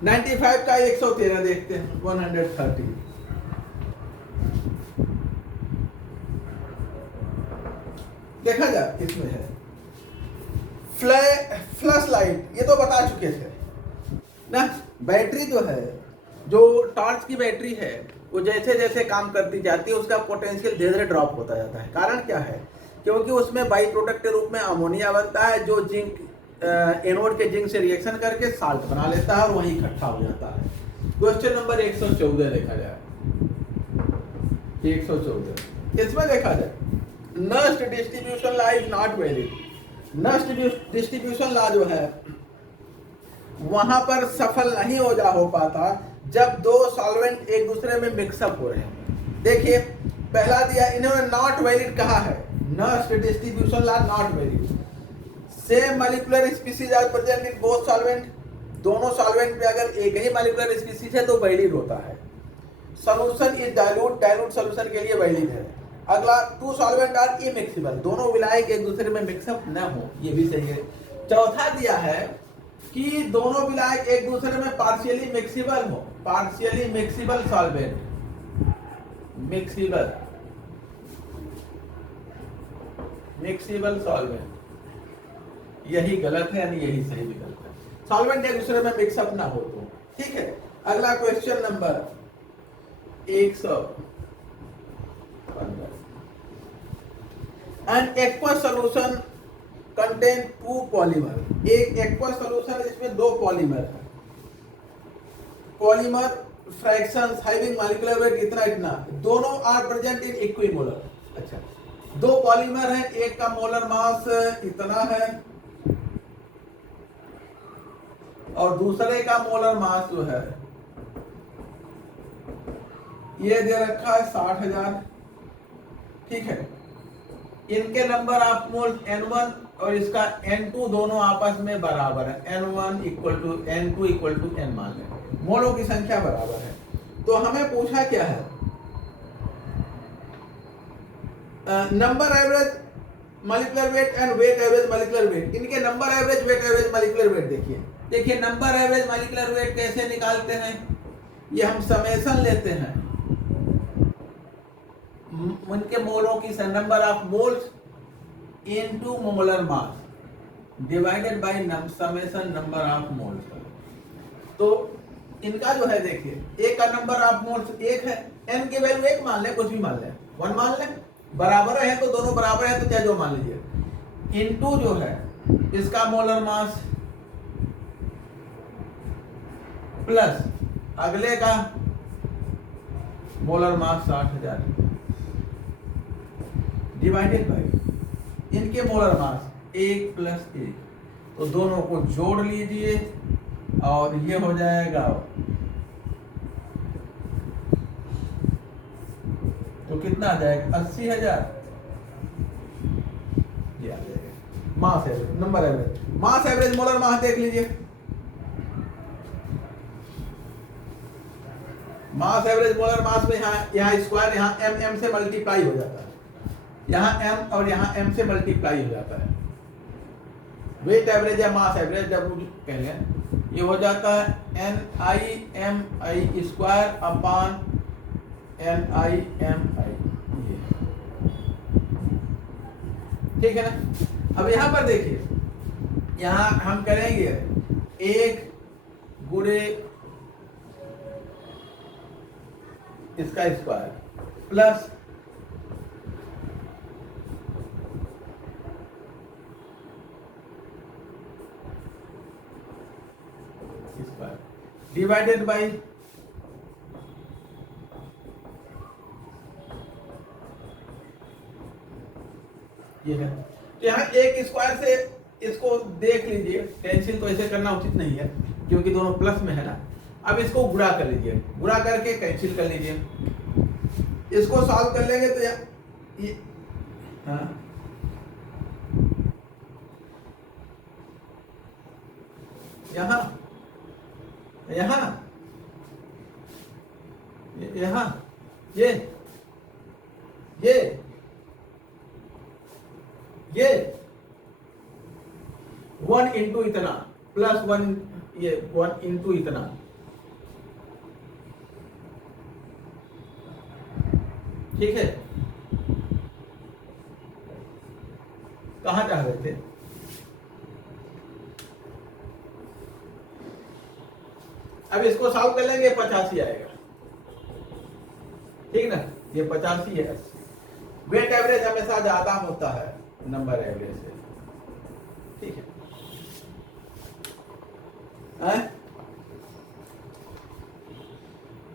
95 का 113 देखते हैं, 130। देखा जाए इसमें है फ्लैश लाइट, ये तो बता चुके थे ना। बैटरी जो है, जो टॉर्च की बैटरी है, वो जैसे जैसे काम करती जाती है उसका पोटेंशियल धीरे धीरे ड्रॉप होता जाता है। कारण क्या है? क्योंकि उसमें बाई प्रोडक्ट के रूप में अमोनिया बनता है, जो जिंक एनोड के जिंक से रिएक्शन करके साल्ट बना लेता है और वहीं इकट्ठा हो जाता है। क्वेश्चन नंबर 114 देखा जाए, 114 इसमें देखा जाए Nernst distribution law is not valid. Nernst distribution law जो है वहां पर सफल नहीं हो पाता जब दो सॉल्वेंट एक दूसरे में मिक्सअप हो रहे हैं। देखिए पहला दिया, इन्होंने नॉट वैलिड कहा है, Nernst distribution law not valid. Same molecular species are present in both solvent, दोनों सॉल्वेंट में अगर एक ही मॉलिक्यूलर स्पीशीज है तो वैलिड होता है। Solution is dilute, dilute solution के लिए वैलिड है। अगला, टू सॉल्वेंट आर इमिक्सिबल, दोनों विलायक एक दूसरे में मिक्सअप न हो, ये भी सही है। चौथा दिया है कि दोनों विलायक एक दूसरे में पार्शियली मिक्सिबल हो, पार्शियली मिक्सिबल सॉल्वेंट, मिक्सिबल मिक्सिबल सॉल्वेंट, यही गलत है यानी यही सही विकल्प है। सॉल्वेंट एक दूसरे में मिक्सअप ना हो तो ठीक है। अगला question number 115, an aqueous solution contain two polymer. एक एक्वस सॉल्यूशन है जिसमें दो पॉलीमर है, polymer fractions having molecular weight इतना इतना, दोनों आर प्रेजेंट इन इक्विमोलर। अच्छा, दो पॉलीमर है, एक का मोलर मास इतना है और दूसरे का मोलर मास जो है ये दे रखा है 60,000, ठीक है। इनके नंबर ऑफ मोल N1 और इसका N2 दोनों आपस में बराबर है, N1 equal to N2 equal to N मान लें, मोलों की संख्या बराबर है। तो हमें पूछा क्या है, number average molecular weight and weight average molecular weight. इनके number average weight average molecular weight देखिए नंबर एवरेज मॉलिक्यूलर वेट कैसे निकालते हैं, ये हम समेशन लेते हैं उनके मोलों की, number of moles into molar mass divided by summation number of moles. तो इनका जो है देखिए, एक का नंबर ऑफ मोल्स एक है, n की वैल्यू एक मान ले, कुछ भी मान ले, 1 मान ले, बराबर है तो दोनों बराबर है तो चाहे जो मान लीजिए, इनटू जो है इसका मोलर मास प्लस अगले का मोलर मास 60,000 डिवाइडेड बाय इनके मोलर मास 1 प्लस 1, तो दोनों को जोड़ लीजिए और ये हो जाएगा, तो कितना आ जाएगा 80,000, ये आ जाएगा मास एवरेज, नंबर एवरेज, मास एवरेज मोलर मास देख लीजिए, मास एवरेज मोलर मास में यहाँ स्क्वायर, यहाँ m से मल्टीप्लाई हो जाता है, यहाँ m और यहाँ m से मल्टीप्लाई हो जाता है। वेट एवरेज या मास एवरेज जब कह लें, ये हो जाता है NIMI स्क्वायर अपॉन NIMI, ठीक है ना। अब यहाँ पर देखिए, यहाँ हम करेंगे 1 गुणे इसका square plus square divided by ये है। तो यहाँ एक स्क्वायर से इसको देख लीजिए, कैंसिल तो ऐसे करना उचित नहीं है क्योंकि दोनों प्लस में है ना। अब इसको गुणा कर लीजिए, गुणा करके कैंसिल कर लीजिए, इसको सॉल्व कर लेंगे तो ये हाँ यहाँ यहाँ यहाँ ये 1 इंटू इतना प्लस 1, ये 1 इंटू इतना, ठीक है, कहाँ जा रहे थे? अब इसको सॉल्व कर लेंगे, 85 आएगा, ठीक ना, ये 85 है। वेट एवरेज हमेशा ज्यादा होता है नंबर एवरेज से, ठीक है।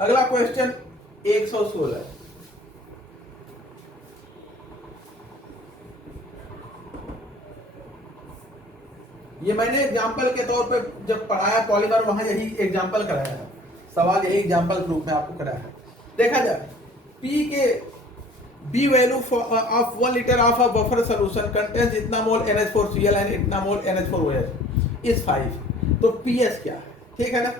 अगला क्वेश्चन 116। ये मैंने एग्जाम्पल के तौर पे जब पढ़ाया पॉलीमर, वहां यही एग्जाम्पल कराया है, सवाल यही एग्जाम्पल ग्रुप में आपको कराया है। देखा जाए, P K B value of 1 litre of a buffer solution contains इतना मोल NH4Cl एंड इतना मोल NH4OH इज 5। तो पीएस क्या है, ठीक है ना।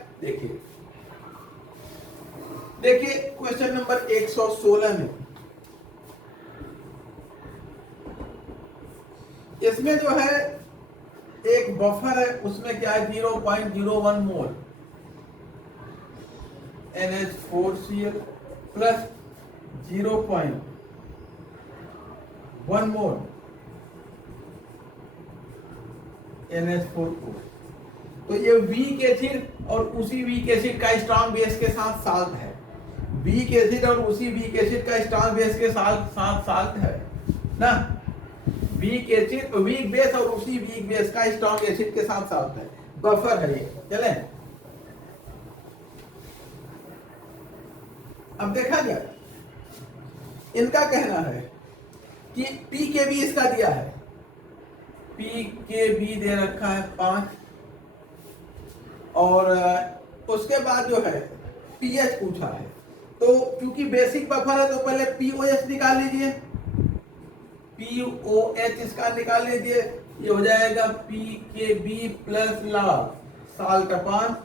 देखिए क्वेश्चन नंबर 116 में इसमें जो है एक बफर है, उसमें क्या है 0.01 मोल NH4Cl प्लस 0.1 मोल NH4O। तो ये वीक एसिड और उसी वीक एसिड का स्ट्रॉन्ग बेस के साथ साल्ट है, वीक एसिड और उसी वीक एसिड का स्ट्रॉन्ग बेस के साथ साल्ट है ना। वीक एसिड, वीक बेस और उसी वीक बेस का स्ट्रॉन्ग एसिड के साथ साल्ट है, बफर है ये। चले अब देखा जाए, इनका कहना है कि पी के बी इसका दिया है, पी के बी दे रखा है 5, और उसके बाद जो है पीएच पूछा है। तो क्योंकि बेसिक बफर है तो पहले पीओएच निकाल लीजिए, पीओएच इसका निकाल लीजिए, ये हो जाएगा P K B plus log salt upon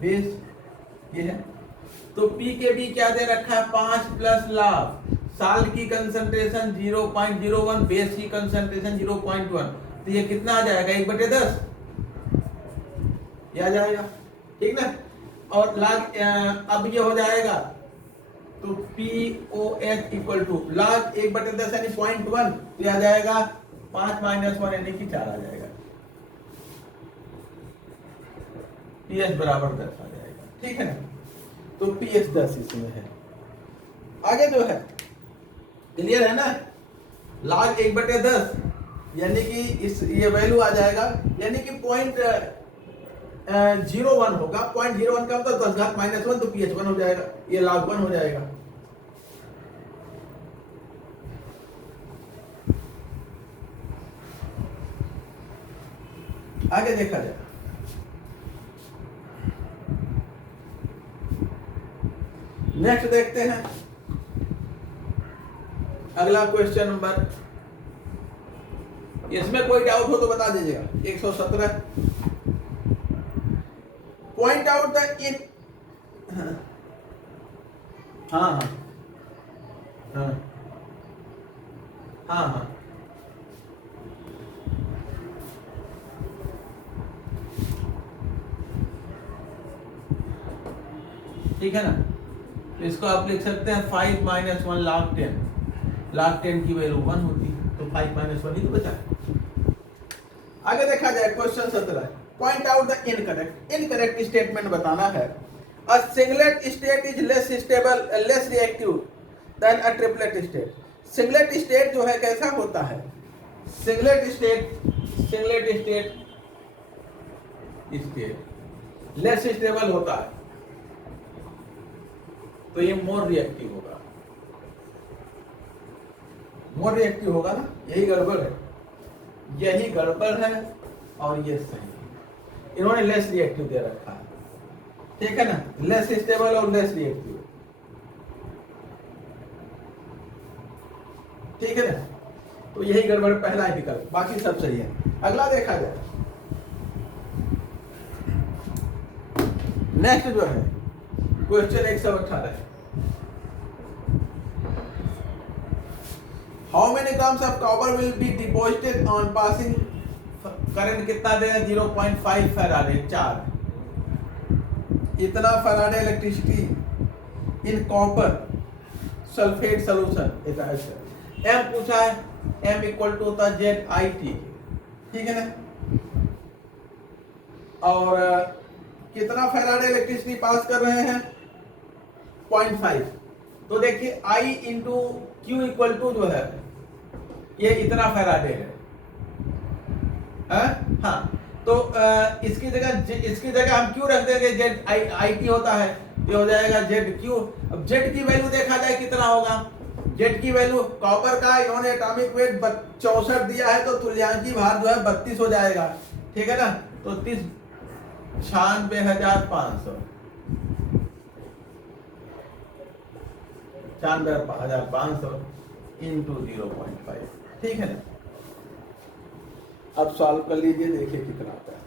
base, ये है। तो पी के बी क्या दे रखा है 5 प्लस लॉग, साल्ट की कंसंट्रेशन 0.01, बेस की कंसंट्रेशन 0.1, तो ये कितना आ जाएगा 1/10 ये आ जाएगा, ठीक ना। और लॉग अब ये हो जाएगा, तो POH इक्वल टू लॉग 1/10 यानी 0.1, तो ये आ जाएगा 5 - 1 यानी कि 4 आ जाएगा, pH बराबर 10 आ जाएगा, ठीक है ना। तो pH 10 इसमें है। आगे जो है क्लियर है ना, लॉग 1/10 यानी कि इस ये वैल्यू आ जाएगा, यानी कि 0.01 होगा, 0.01 का मतलब 10 घात -1, तो pH 1 हो जाएगा, ये log 1 हो जाएगा। आगे देखा जाए, नेक्स्ट देखते हैं अगला क्वेश्चन नंबर, इसमें कोई डाउट हो तो बता दीजिएगा। 117 पॉइंट आउट द इन, हाँ हाँ हाँ हाँ हाँ ठीक है ना। तो इसको आप लिख सकते हैं 5 - 1 log 10, log 10 की वैल्यू 1 होती है, तो 5 - 1 ही तो बचा। आगे देखा जाए question 17, point out the incorrect statement बताना है। A singlet state is less stable, less reactive than a triplet state. Singlet state जो है कैसा होता है, सिंगलेट स्टेट लेस स्टेबल होता है, तो ये मोर रिएक्टिव होगा ना, यही गड़बड़ है, यही गड़बड़ है और ये सही है। इन्होंने लेस रिएक्टिव दे रखा है, ठीक है ना, लेस स्टेबल और लेस रिएक्टिव, ठीक है ना। तो यही गड़बड़, पहला ही विकल्प, बाकी सब सही है। अगला देखा जाए, नेक्स्ट जो है क्वेश्चन 118 है। How many grams of copper will be deposited on passing current, कितना दे 0.5 फैराडे, 4 इतना faraday electricity in copper sulphate solution M पूछा है, एम इक्वल टू होता है ZIT, ठीक है ना। और कितना फैराडे इलेक्ट्रिसिटी पास कर रहे हैं 0.5। तो देखिए I into Q equal to जो है ये इतना फैराडे है। हाँ, तो इसकी जगह हम क्यों रख देंगे, ZIT होता है, ये हो जाएगा ZQ। अब Z की वैल्यू देखा जाए कितना होगा, Z की वैल्यू कॉपर का इन्होंने एटॉमिक वेट 64 दिया है, तो तुल्यांकी भार जो है 32 हो जाएगा, ठीक है ना। तो 96,500 इंटू 0.5, ठीक है ना। अब सॉल्व कर लीजिए, देखिए कितना आता है।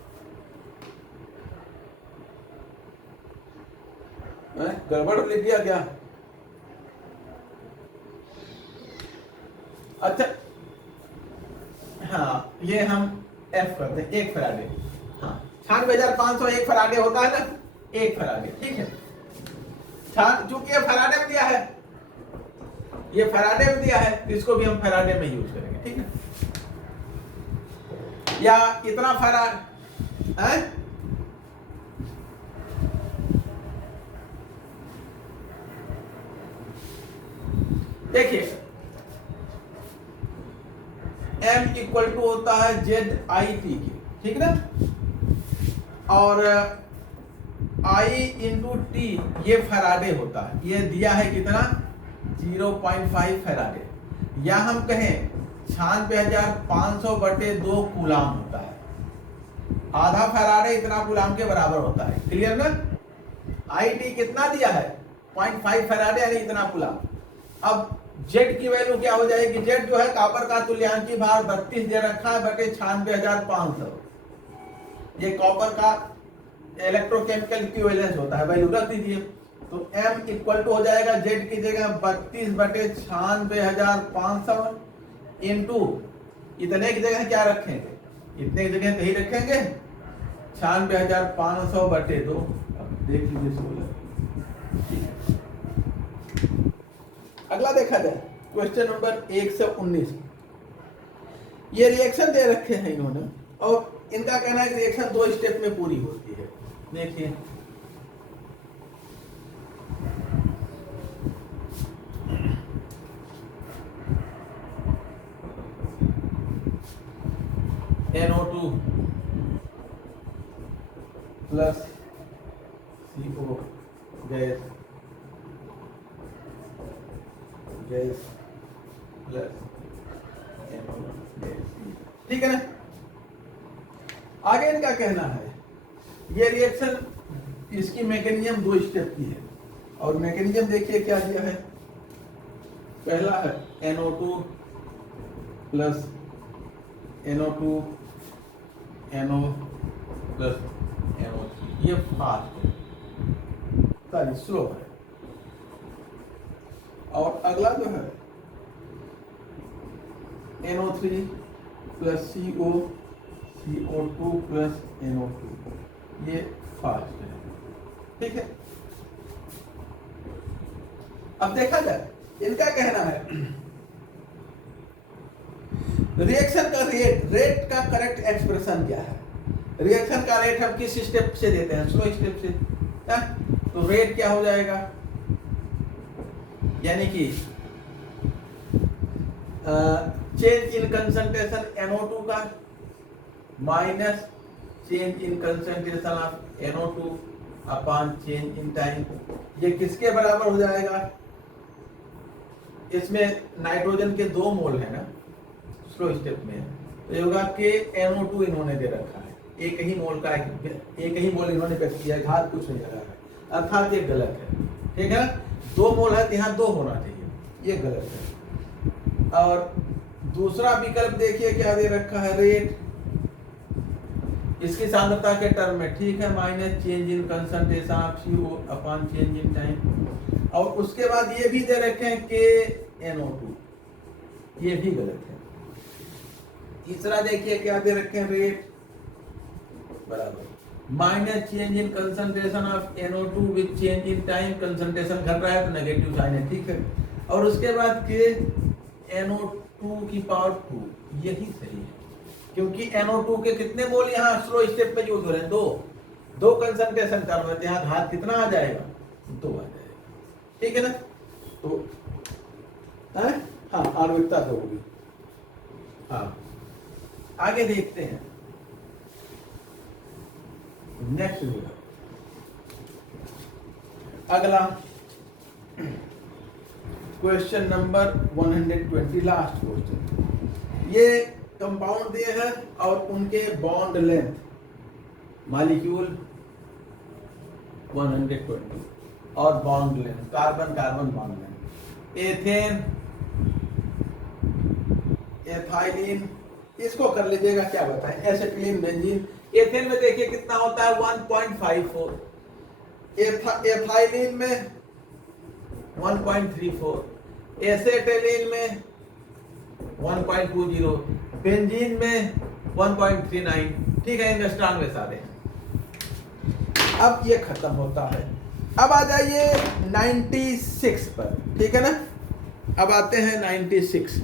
गड़बड़ लिख दिया क्या? अच्छा हाँ, ये हम F करते हैं, 1 फराडे। हाँ, 96,500 1 फराडे होता है ना, 1 फराडे, ठीक है। चूंकि ये फराडे में दिया है, ये फराडे में दिया है, तो इसको भी हम फराडे में यूज करेंगे, ठीक है। या इतना फराड है, देखिए M इक्वल टू होता है ZIT की, ठीक ना। और I इंटू टी ये फराडे होता है, ये दिया है कितना 0.5 फराडे, या हम कहें 96,500 बटे 2 कूलाम होता है। आधा फराडे इतना कूलाम के बराबर होता है, क्लियर ना। IT कितना दिया है 0.5 फराडे यानी इतना कूलाम। अब Z की वैल्यू क्या हो जाएगी, Z जो है कॉपर का तुल्यांकी भार 32 दे रखा है बटे 96,500, ये कॉपर का इलेक्ट्रोकेमिकल इक्विवेलेंस होता है, वैल्यू रख दीजिए। तो M इक्वल टू हो जाएगा Z की जगह 32 बटे 96,500 इंटू इतने की जगह क्या रखेंगे, इतने की जगह तो ही रखेंगे 96,500 बटे 2। अब देख लीजिए 16। अगला देखा जाए क्वेश्चन नंबर 1 से 19। ये रिएक्शन दे रखे हैं इन्होंने, और इनका कहना है कि रिएक्शन 2 स्टेप में पूरी होती है। देखिए NO2 plus CO gas plus NO1 gas, ठीक है ना। आगे इनका कहना है ये रिएक्शन, इसकी मैकेनिज्म 2 स्टेप की है, और मैकेनिज्म देखिए क्या दिया है। पहला है NO2 plus NO2 NO plus NO3, ये फास्ट है, सॉरी स्लो है। और अगला जो है NO3 plus CO2 plus NO2, ये फास्ट है, ठीक है। अब देखा जाए इनका कहना है रिएक्शन का रेट का करेक्ट एक्सप्रेशन क्या है। रिएक्शन का रेट हम किस स्टेप से देते हैं, स्लो स्टेप से, तो रेट क्या हो जाएगा, यानी कि चेंज इन कंसंट्रेशन NO2 का minus change in concentration of NO2 upon change in time, ये किसके बराबर हो जाएगा। इसमें नाइट्रोजन के 2 मोल है ना स्लो स्टेप में, तो ये होगा कि NO2 इन्होंने दे रखा है, एक ही मोल का एक ही मोल इन्होंने व्यक्त किया है, घात कुछ नहीं लगा है, अर्थात ये गलत है, ठीक है। 2 मोल है तो यहाँ 2 होना चाहिए, ये गलत है। और दूसरा विकल्प देखिए क्या दे रखा है, रेट इसकी सांद्रता के टर्म में, ठीक है, minus change in concentration of CO upon change in time. और उसके बाद ये भी दे रखे हैं के NO2, ये भी गलत है। तीसरा देखिए क्या दे रखे हैं, रेट बराबर minus change in concentration of NO2 with change in time, concentration घट रहा है तो नेगेटिव साइन है, ठीक है। और उसके बाद के NO2 की पावर 2, यही सही है, क्योंकि NO2 के कितने मोल यहाँ स्लो स्टेप पे यूज हो रहे हैं, दो कंसंट्रेशन टर्म है, यहाँ घात कितना आ जाएगा, 2 आ जाएगा, ठीक है ना। तो हाँ आणविकता तो होगी। हाँ आगे देखते हैं नेक्स्ट वीडियो। अगला क्वेश्चन नंबर 120, लास्ट क्वेश्चन। ये कंपाउंड दिए हैं और उनके बॉन्ड लेंथ, मॉलिक्यूल 120 और bond length, carbon carbon bond length, ethane, ethylene, इसको कर लीजिएगा, क्या बताएं, एसिटिलीन, बेंजीन। एथेन में देखिए कितना होता है 1.54, एथाइलिन में 1.34, एसिटिलीन में 1.20, बेंजीन में 1.39, ठीक है, इनमें स्ट्रॉन्ग में सारे। अब ये खत्म होता है। अब आ जाइए 96 पर, ठीक है ना। अब आते हैं 96।